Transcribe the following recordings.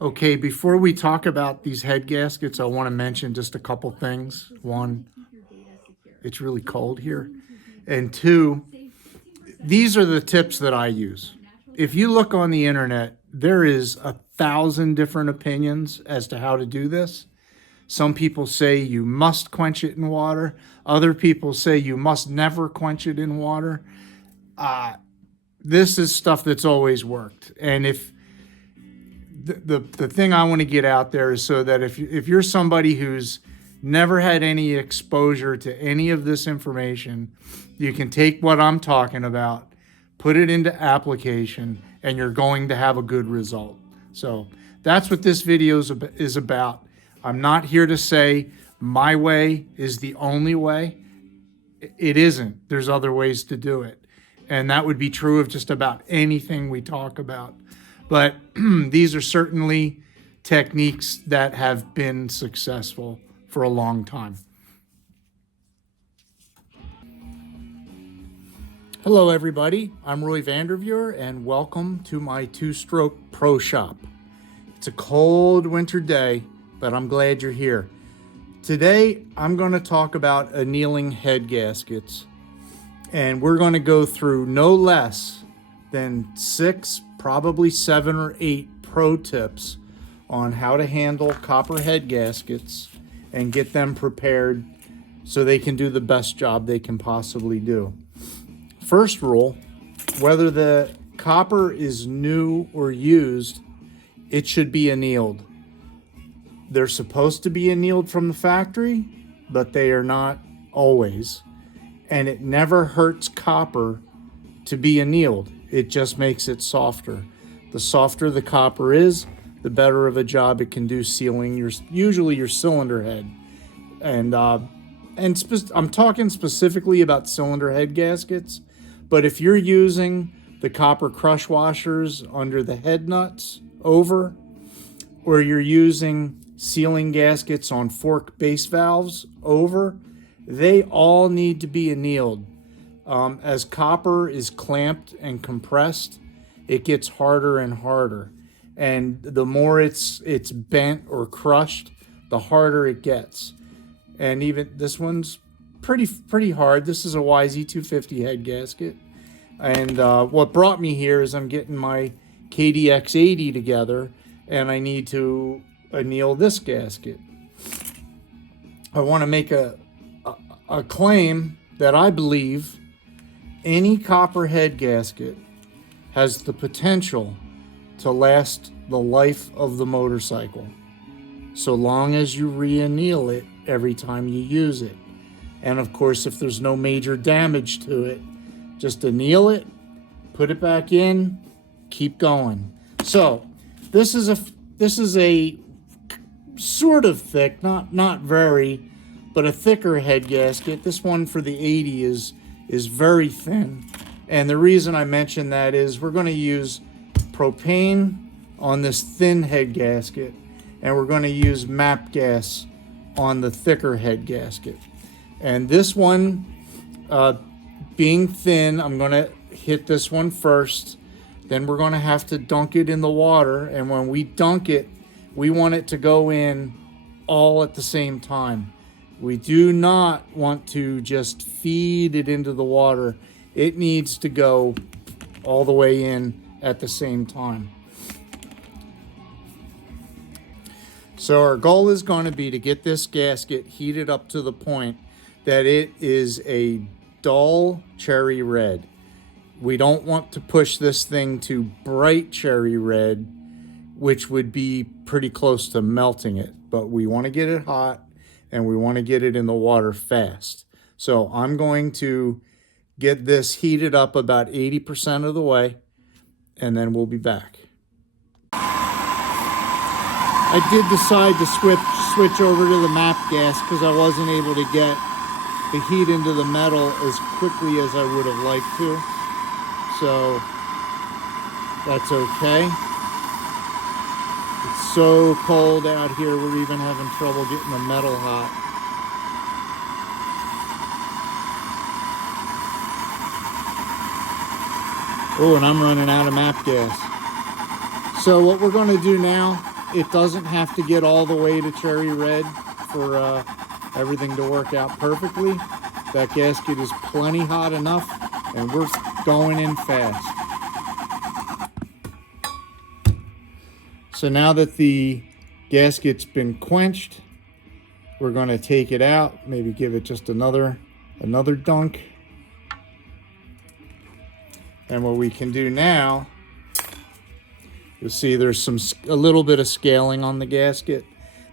Okay, before we talk about these head gaskets, I want to mention just a couple things. One, it's really cold here. And two, these are the tips that I use. If you look on the internet, there is 1,000 different opinions as to how to do this. Some people say you must quench it in water. Other people say you must never quench it in water. This is stuff that's always worked. And if the thing I want to get out there is so that if you're somebody who's never had any exposure to any of this information, you can take what I'm talking about, put it into application, and you're going to have a good result. So that's what this video is about. I'm not here to say my way is the only way. It isn't. There's other ways to do it. And that would be true of just about anything we talk about. But these are certainly techniques that have been successful for a long time. Hello, everybody. I'm Roy Vanderveer, and welcome to my two-stroke pro shop. It's a cold winter day, but I'm glad you're here. Today, I'm going to talk about annealing head gaskets, and we're going to go through no less than 6, probably 7 or 8 pro tips on how to handle copper head gaskets and get them prepared so they can do the best job they can possibly do. First rule, whether the copper is new or used, it should be annealed. They're supposed to be annealed from the factory, but they are not always. And it never hurts copper to be annealed. It just makes it softer. The softer the copper is, the better of a job it can do sealing usually your cylinder head. And I'm talking specifically about cylinder head gaskets, but if you're using the copper crush washers under the head nuts over, or you're using sealing gaskets on fork base valves over, they all need to be annealed. As copper is clamped and compressed, it gets harder and harder. And the more it's bent or crushed, the harder it gets. And even this one's pretty hard. This is a YZ250 head gasket. And what brought me here is I'm getting my KDX80 together, and I need to anneal this gasket. I want to make a claim that I believe any copper head gasket has the potential to last the life of the motorcycle, so long as you re-anneal it every time you use it. And of course, if there's no major damage to it, just anneal it, put it back in, keep going. So this is a sort of thick, not very, but a thicker head gasket. This one for the 80 is very thin. And the reason I mention that is we're going to use propane on this thin head gasket, and we're going to use MAP gas on the thicker head gasket. And this one, being thin, I'm going to hit this one first. Then we're going to have to dunk it in the water. And when we dunk it, we want it to go in all at the same time. We do not want to just feed it into the water. It needs to go all the way in at the same time. So our goal is going to be to get this gasket heated up to the point that it is a dull cherry red. We don't want to push this thing to bright cherry red, which would be pretty close to melting it. But we want to get it hot, and we want to get it in the water fast. So I'm going to get this heated up about 80% of the way, and then we'll be back. I did decide to switch over to the MAP gas because I wasn't able to get the heat into the metal as quickly as I would have liked to. So that's okay. It's so cold out here, we're even having trouble getting the metal hot. Oh, and I'm running out of MAP gas. So what we're going to do now, it doesn't have to get all the way to cherry red for everything to work out perfectly. That gasket is plenty hot enough, and we're going in fast. So now that the gasket's been quenched, we're going to take it out, maybe give it just another dunk. And what we can do now, you'll see there's a little bit of scaling on the gasket.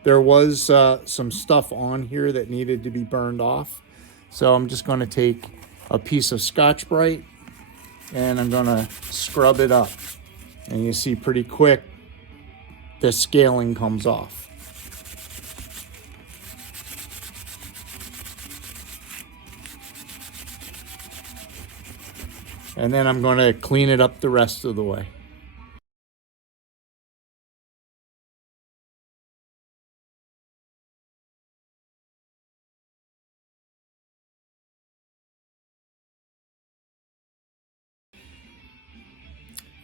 There was some stuff on here that needed to be burned off. So I'm just going to take a piece of Scotch-Brite and I'm going to scrub it up. And you see pretty quick the scaling comes off. And then I'm going to clean it up the rest of the way.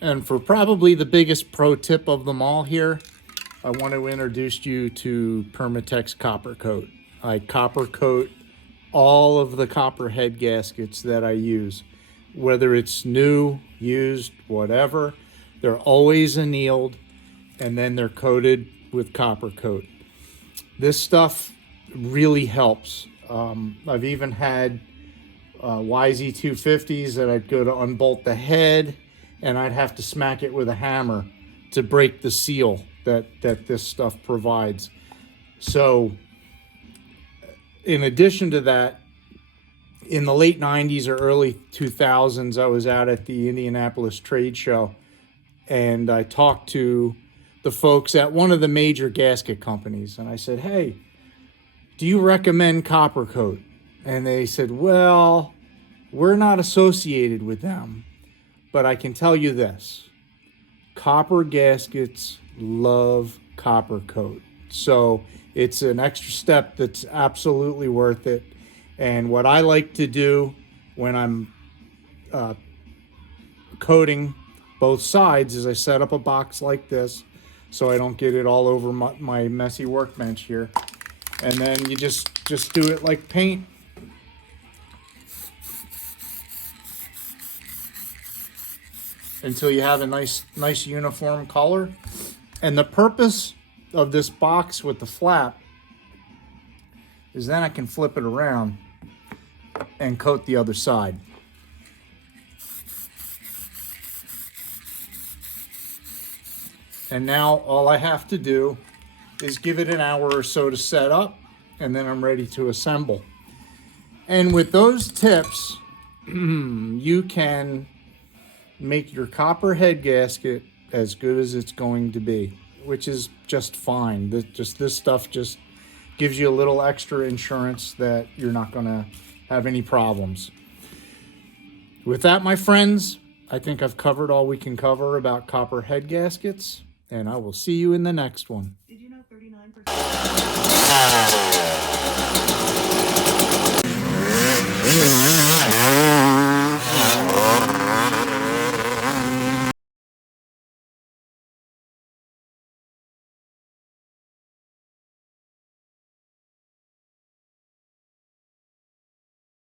And for probably the biggest pro tip of them all here, I want to introduce you to Permatex Copper Coat. I copper coat all of the copper head gaskets that I use. Whether it's new, used, whatever, they're always annealed and then they're coated with copper coat. This stuff really helps. I've even had YZ250s that I'd go to unbolt the head and I'd have to smack it with a hammer to break the seal that this stuff provides. So in addition to that, in the late 90s or early 2000s, I was out at the Indianapolis trade show and I talked to the folks at one of the major gasket companies. And I said, hey, do you recommend copper coat? And they said, well, we're not associated with them, but I can tell you this, copper gaskets love copper coat. So it's an extra step that's absolutely worth it. And what I like to do when I'm coating both sides is I set up a box like this so I don't get it all over my messy workbench here. And then you just do it like paint. Until you have a nice uniform color. And the purpose of this box with the flap is then I can flip it around and coat the other side. And now all I have to do is give it an hour or so to set up, and then I'm ready to assemble. And with those tips, you can make your copper head gasket as good as it's going to be, which is just fine. This stuff just gives you a little extra insurance that you're not going to have any problems. With that, my friends, I think I've covered all we can cover about copper head gaskets, and I will see you in the next one.